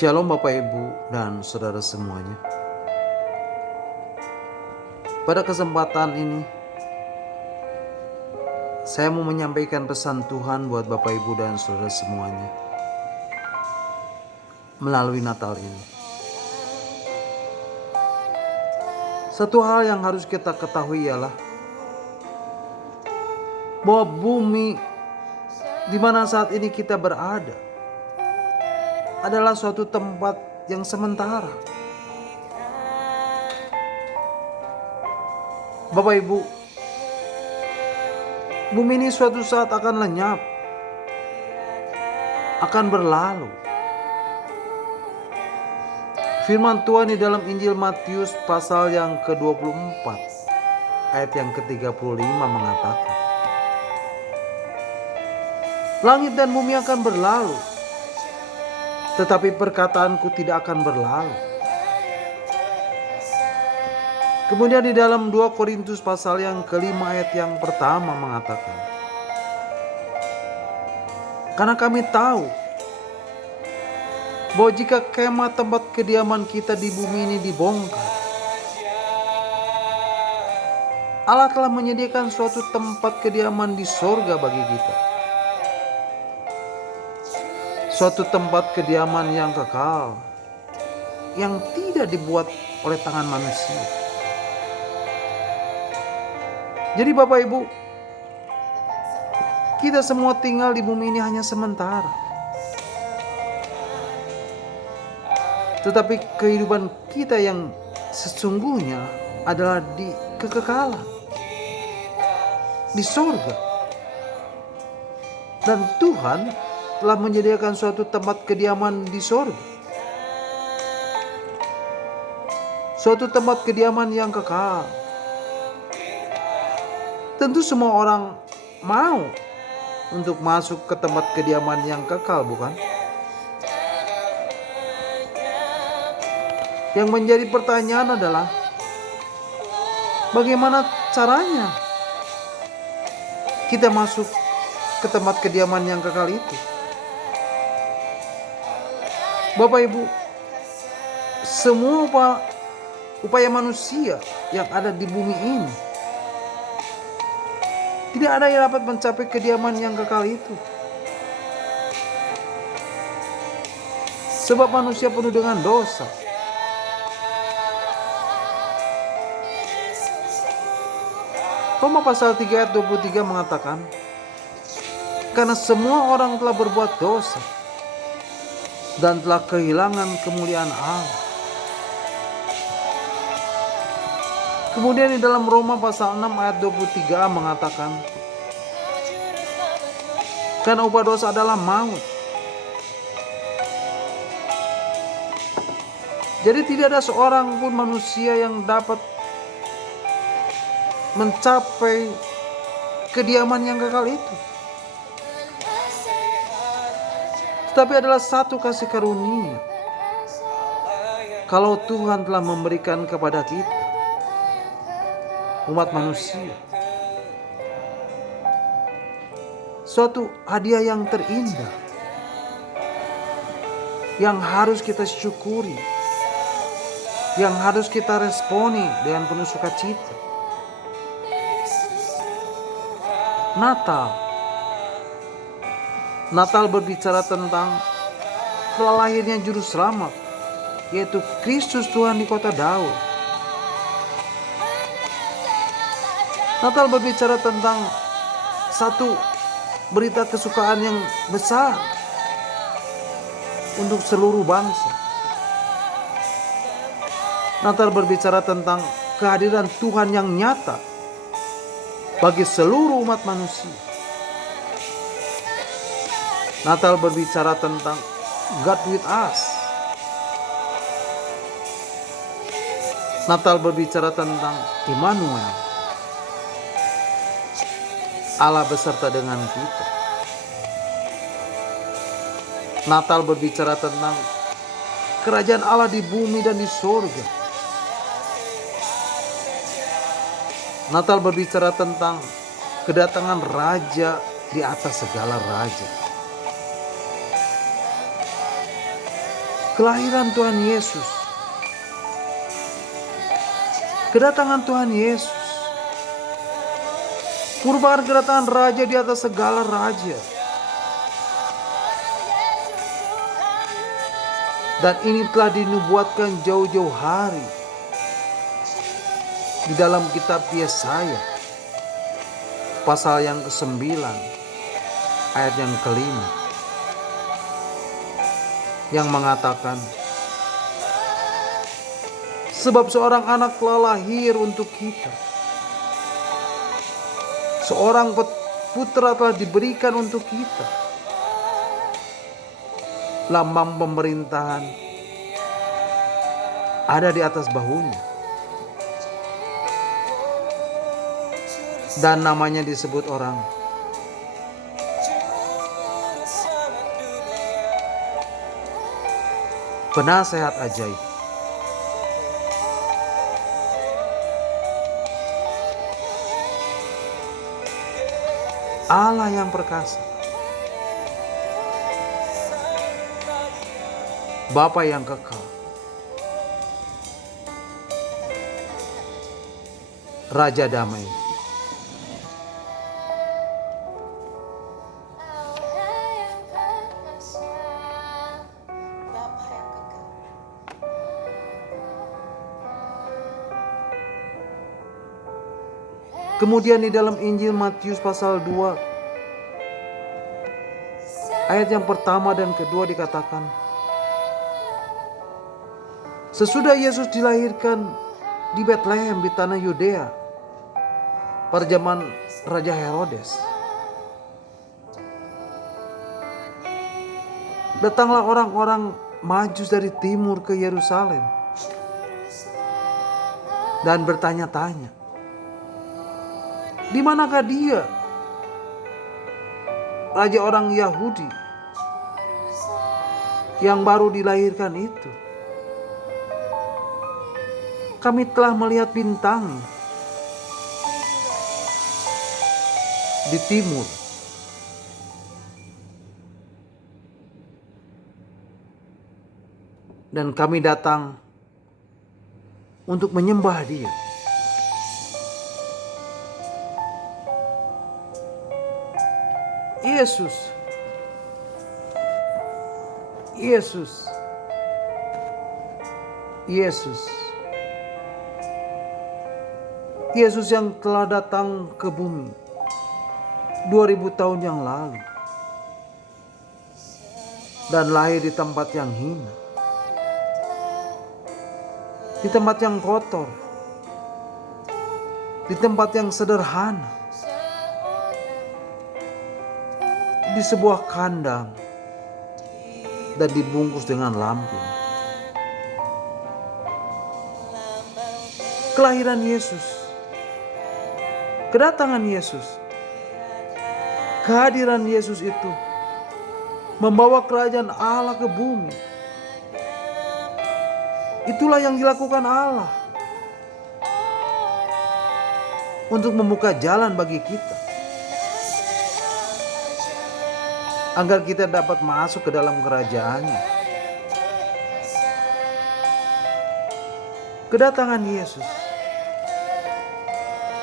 Shalom Bapak Ibu dan Saudara semuanya. Pada kesempatan ini saya mau menyampaikan pesan Tuhan buat Bapak Ibu dan Saudara semuanya melalui Natal ini. Satu hal yang harus kita ketahui ialah bahwa bumi di mana saat ini kita berada adalah suatu tempat yang sementara. Bapak Ibu, bumi ini suatu saat akan lenyap, akan berlalu. Firman Tuhan di dalam Injil Matius pasal yang ke-24 ayat yang ke-35 mengatakan, langit dan bumi akan berlalu, tetapi perkataanku tidak akan berlalu. Kemudian di dalam 2 Korintus pasal yang ke-5 ayat yang pertama mengatakan, karena kami tahu bahwa jika kemah tempat kediaman kita di bumi ini dibongkar, Allah telah menyediakan suatu tempat kediaman di sorga bagi kita. Suatu tempat kediaman yang kekal, yang tidak dibuat oleh tangan manusia. Jadi Bapak Ibu, kita semua tinggal di bumi ini hanya sementara. Tetapi kehidupan kita yang sesungguhnya adalah di kekekalan, di surga. Dan Tuhan telah menyediakan suatu tempat kediaman di surga. Suatu tempat kediaman yang kekal. Tentu semua orang mau untuk masuk ke tempat kediaman yang kekal, bukan? Yang menjadi pertanyaan adalah bagaimana caranya kita masuk ke tempat kediaman yang kekal itu? Bapak Ibu, semua upaya manusia yang ada di bumi ini, tidak ada yang dapat mencapai kediaman yang kekal itu. Sebab manusia penuh dengan dosa. Roma pasal 3 ayat 23 mengatakan, karena semua orang telah berbuat dosa dan telah kehilangan kemuliaan Allah. Kemudian di dalam Roma pasal 6 ayat 23 mengatakan, karena upah dosa adalah maut. Jadi tidak ada seorang pun manusia yang dapat mencapai kediaman yang kekal itu. Tetapi adalah satu kasih karunia. Kalau Tuhan telah memberikan kepada kita, umat manusia, suatu hadiah yang terindah, yang harus kita syukuri, yang harus kita responi dengan penuh sukacita. Natal berbicara tentang telah lahirnya juru selamat, yaitu Kristus Tuhan di kota Daud. Natal berbicara tentang satu berita kesukaan yang besar untuk seluruh bangsa. Natal berbicara tentang kehadiran Tuhan yang nyata bagi seluruh umat manusia. Natal berbicara tentang God with us. Natal berbicara tentang Immanuel, Allah beserta dengan kita. Natal berbicara tentang kerajaan Allah di bumi dan di surga. Natal berbicara tentang kedatangan Raja di atas segala raja. Kelahiran Tuhan Yesus, kedatangan Tuhan Yesus merupakan kedatangan raja di atas segala raja. Dan ini telah dinubuatkan jauh-jauh hari di dalam kitab Yesaya pasal yang ke-9 ayat yang ke-5 yang mengatakan, sebab seorang anak telah lahir untuk kita, seorang putra telah diberikan untuk kita, lambang pemerintahan ada di atas bahunya, dan namanya disebut orang Penasehat Ajaib, Allah yang perkasa, Bapa yang kekal, Raja damai. Kemudian di dalam Injil Matius pasal 2 ayat yang pertama dan kedua dikatakan, sesudah Yesus dilahirkan di Betlehem di tanah Yudea pada zaman Raja Herodes, datanglah orang-orang Majus dari timur ke Yerusalem dan bertanya-tanya, di manakah dia, raja orang Yahudi yang baru dilahirkan itu? Kami telah melihat bintang di timur dan kami datang untuk menyembah dia. Yesus yang telah datang ke bumi 2000 tahun yang lalu dan lahir di tempat yang hina, di tempat yang kotor, di tempat yang sederhana, di sebuah kandang dan dibungkus dengan lampin. Kelahiran Yesus, kedatangan Yesus, kehadiran Yesus itu membawa kerajaan Allah ke bumi. Itulah yang dilakukan Allah untuk membuka jalan bagi kita, agar kita dapat masuk ke dalam kerajaan-Nya. Kedatangan Yesus,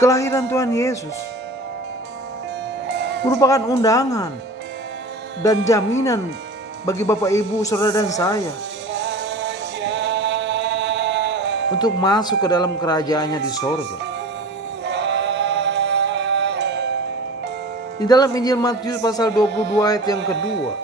kelahiran Tuhan Yesus merupakan undangan dan jaminan bagi Bapak, Ibu, Saudara dan saya untuk masuk ke dalam kerajaan-Nya di sorga. Di dalam Injil Matius pasal 22 ayat yang kedua,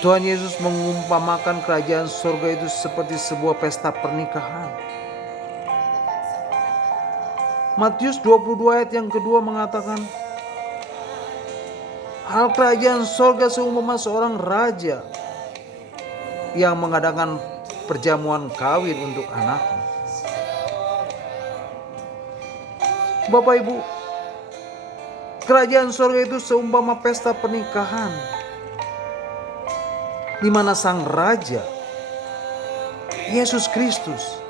Tuhan Yesus mengumpamakan kerajaan surga itu seperti sebuah pesta pernikahan. Matius 22 ayat yang kedua mengatakan, hal kerajaan surga seumpama seorang raja yang mengadakan perjamuan kawin untuk anaknya. Bapak, Ibu, kerajaan surga itu seumpama pesta pernikahan, di mana sang raja Yesus Kristus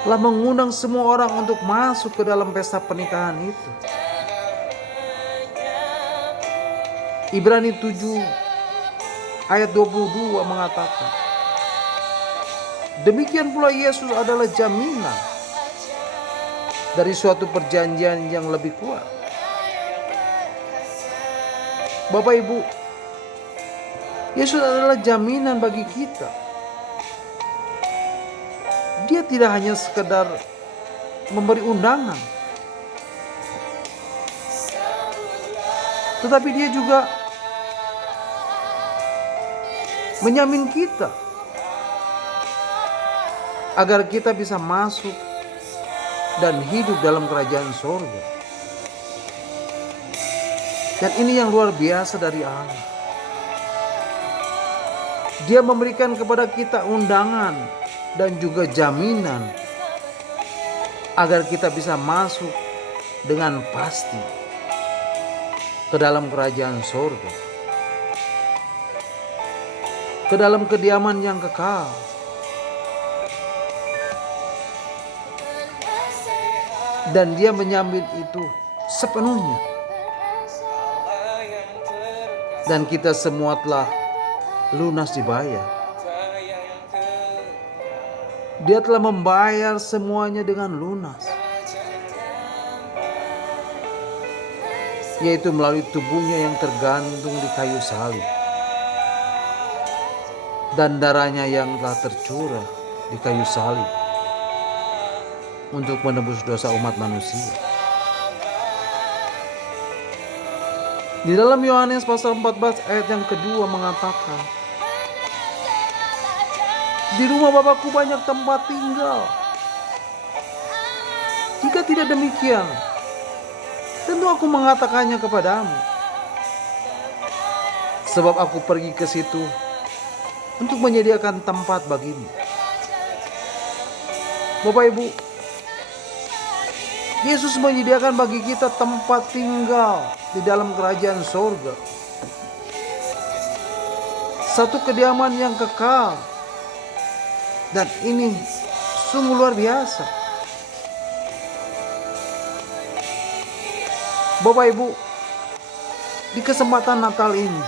telah mengundang semua orang untuk masuk ke dalam pesta pernikahan itu. Ibrani 7 ayat 22 mengatakan, demikian pula Yesus adalah jaminan dari suatu perjanjian yang lebih kuat. Bapak Ibu, Yesus adalah jaminan bagi kita. Dia tidak hanya sekedar memberi undangan, tetapi dia juga menjamin kita agar kita bisa masuk dan hidup dalam kerajaan sorga. Dan ini yang luar biasa dari Allah. Dia memberikan kepada kita undangan dan juga jaminan agar kita bisa masuk dengan pasti ke dalam kerajaan sorga, ke dalam kediaman yang kekal. Dan dia menyambut itu sepenuhnya. Dan kita semua telah lunas dibayar. Dia telah membayar semuanya dengan lunas, yaitu melalui tubuhnya yang tergantung di kayu salib dan darahnya yang telah tercurah di kayu salib untuk menebus dosa umat manusia. Di dalam Yohanes pasal 14 ayat yang kedua mengatakan, di rumah Bapakku banyak tempat tinggal. Jika tidak demikian, tentu aku mengatakannya kepadamu. Sebab aku pergi ke situ untuk menyediakan tempat bagimu. Bapak Ibu, Yesus menyediakan bagi kita tempat tinggal di dalam kerajaan sorga. Satu kediaman yang kekal. Dan ini sungguh luar biasa. Bapak Ibu, di kesempatan Natal ini,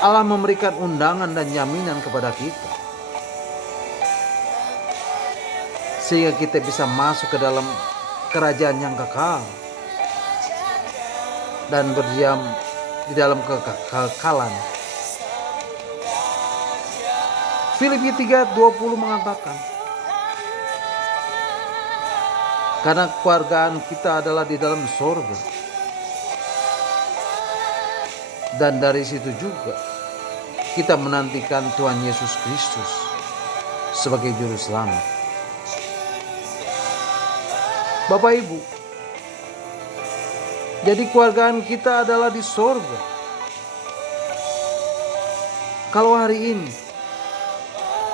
Allah memberikan undangan dan jaminan kepada kita, sehingga kita bisa masuk ke dalam kerajaan yang kekal dan berdiam di dalam kekekalan. Filipi 3:20 mengatakan, karena keluargaan kita adalah di dalam sorga, dan dari situ juga kita menantikan Tuhan Yesus Kristus sebagai juru selamat. Bapak Ibu, jadi keluargaan kita adalah di sorga. Kalau hari ini,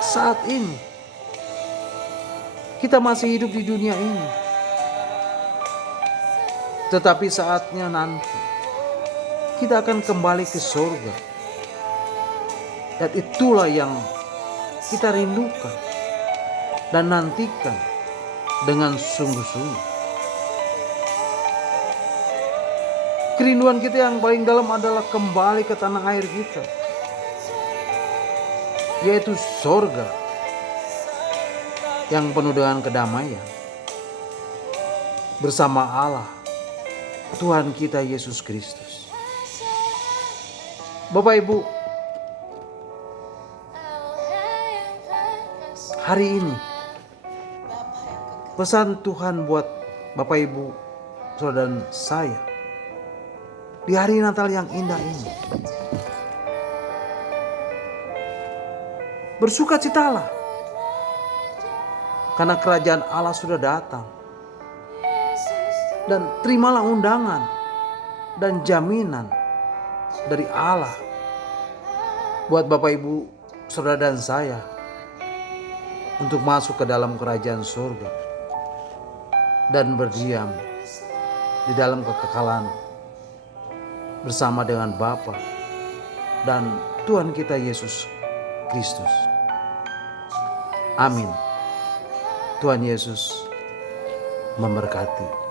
saat ini, kita masih hidup di dunia ini, tetapi saatnya nanti kita akan kembali ke sorga. Dan itulah yang kita rindukan dan nantikan dengan sungguh-sungguh. Kerinduan kita yang paling dalam adalah kembali ke tanah air kita, yaitu sorga yang penuh dengan kedamaian bersama Allah, Tuhan kita Yesus Kristus. Bapak Ibu, hari ini pesan Tuhan buat Bapak Ibu, saudara dan saya di hari Natal yang indah ini, bersukacitalah karena kerajaan Allah sudah datang, dan terimalah undangan dan jaminan dari Allah buat Bapak Ibu, saudara dan saya untuk masuk ke dalam kerajaan surga dan berdiam di dalam kekekalan bersama dengan Bapa dan Tuhan kita Yesus Kristus. Amin. Tuhan Yesus memberkati.